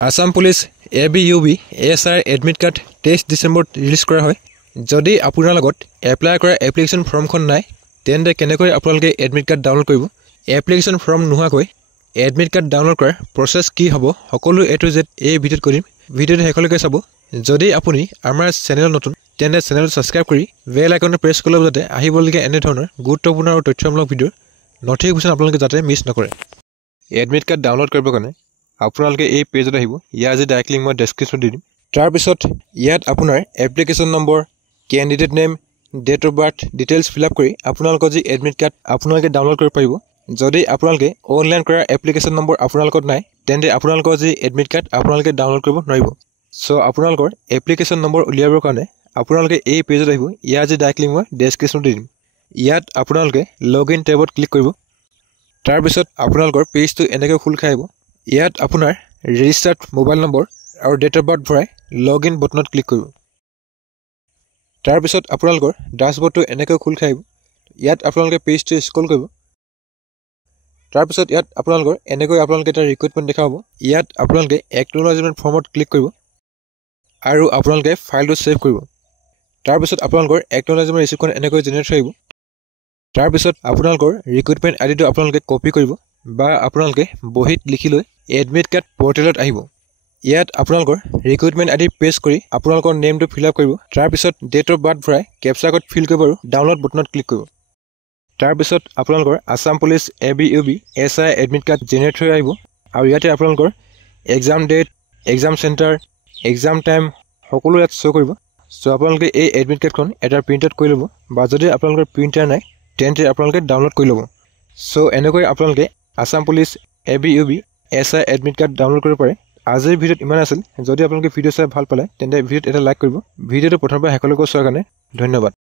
Assam police ABUB ASR admit card 23 ডিসেম্বৰত release কৰা হয়। যদি আপোনাৰ লগত এপ্লাই কৰা এপ্লিকেশ্যন ফৰ্মখন নাই তেন্তে কেনেকৈ আপোনালোকে এডমিট কাৰ্ড ডাউনলোড কৰিব, এপ্লিকেশ্যন ফৰ্ম নোহোৱাকৈ এডমিট কাৰ্ড ডাউনলোড কৰাৰ প্ৰচেছ কি হ'ব, সকলো A to Z এই ভিডিঅ'ত কৰিম। ভিডিঅ'টো শেষলৈকে চাব। যদি আপুনি আমাৰ চেনেল নতুন তেন্তে চেনেলটো ছাবস্ক্ৰাইব কৰি বেল আইকনটো প্ৰেছ কৰিব যাতে আহিবলগীয়া এনে ধৰণৰ গুৰুত্বপূৰ্ণ আৰু তথ্যমূলক ভিডিঅ'ৰ নটিফিকেশ্যন আপোনালোকে যাতে মিছ নকৰে। এডমিট কাৰ্ড ডাউনলোড কৰিবৰ কাৰণে আপোনালোকে এই পেজত আহিব। ইয়াৰ যে ডাইৰেক্ট লিংক মই ডেছক্ৰিপশ্যনত দি দিম। তাৰপিছত ইয়াত আপোনাৰ application number, candidate name, date of birth details fill up কৰি আপোনালোকৰ যি এডমিট কাৰ্ড আপোনালোকে ডাউনলোড কৰিব পাৰিব। যদি আপোনালোকে অনলাইন কৰা এপ্লিকেশ্যন নম্বৰ আপোনালোকৰ নাই তেন্তে আপোনালোকৰ যি এডমিট কাৰ্ড আপোনালোকে ডাউনলোড কৰিব নোৱাৰিব। চ' আপোনালোকৰ এপ্লিকেশ্যন নম্বৰ উলিয়াবৰ কাৰণে আপোনালোকে এই পেজত আহিব। ইয়াৰ যে ডাইৰেক্ট লিংক মই ডেছক্ৰিপশ্যনত দি দিম। ইয়াত আপোনালোকে লগ ইন টেবত ক্লিক কৰিব। তাৰপিছত আপোনালোকৰ পেজটো এনেকৈ খোল খাই আহিব। ইয়াত আপোনাৰ ৰেজিষ্টাৰ্ড মোবাইল নম্বৰ আৰু ডেট অফ বাৰ্থ ভৰাই লগ ইন বটনত ক্লিক কৰিব। তাৰপিছত আপোনালোকৰ ডাছবৰ্ডটো এনেকৈ খোল খাই আহিব। ইয়াত আপোনালোকে পেজটো স্ক্ৰল কৰিব। তাৰপিছত ইয়াত আপোনালোকৰ এনেকৈ আপোনালোকে এটা ৰিকুইটমেণ্ট দেখা হ'ব। ইয়াত আপোনালোকে একনলেজমেণ্ট ফৰ্মত ক্লিক কৰিব আৰু আপোনালোকে ফাইলটো ছেভ কৰিব। তাৰপিছত আপোনালোকৰ একনলেজমেণ্ট ৰিচিপ্টখন এনেকৈ জেনেৰেট হৈ আহিব। তাৰপিছত আপোনালোকৰ ৰিকুইটমেণ্ট আইডিটো আপোনালোকে কপি কৰিব বা আপোনালোকে বহীত লিখি লৈ এডমিট কাৰ্ড পৰ্টেলত আহিব। ইয়াত আপোনালোকৰ ৰিকুইটমেণ্ট আইডি পেষ্ট কৰি আপোনালোকৰ নেমটো ফিল আপ কৰিব। তাৰপিছত ডেট অফ বাৰ্থ ভৰাই কেপচা কোড ফিল কৰিব আৰু ডাউনলোড বটনত ক্লিক কৰিব। তাৰপিছত আপোনালোকৰ Assam police ABUB ASR admit card generate হৈ আহিব আৰু ইয়াতে আপোনালোকৰ exam date, exam centre, exam time সকলো ইয়াত শ্ব' কৰিব। চ' আপোনালোকে এই এডমিট কাৰ্ডখন এটা প্ৰিণ্ট আউট কৰি ল'ব বা যদি আপোনালোকৰ প্ৰিণ্টাৰ নাই তেন্তে আপোনালোকে ডাউনলোড কৰি ল'ব। চ' এনেকৈ আপোনালোকে Assam police ABUB ASR admit card download কৰিব পাৰে। আজিৰ ভিডিঅ'ত ইমান আছিল। যদি আপোনালোকে ভিডিঅ' চাই ভাল পালে তেন্তে ভিডিঅ'ত এটা লাইক কৰিব। ভিডিঅ'টো প্ৰথমৰ পৰা শেষলৈকে চোৱাৰ কাৰণে ধন্যবাদ।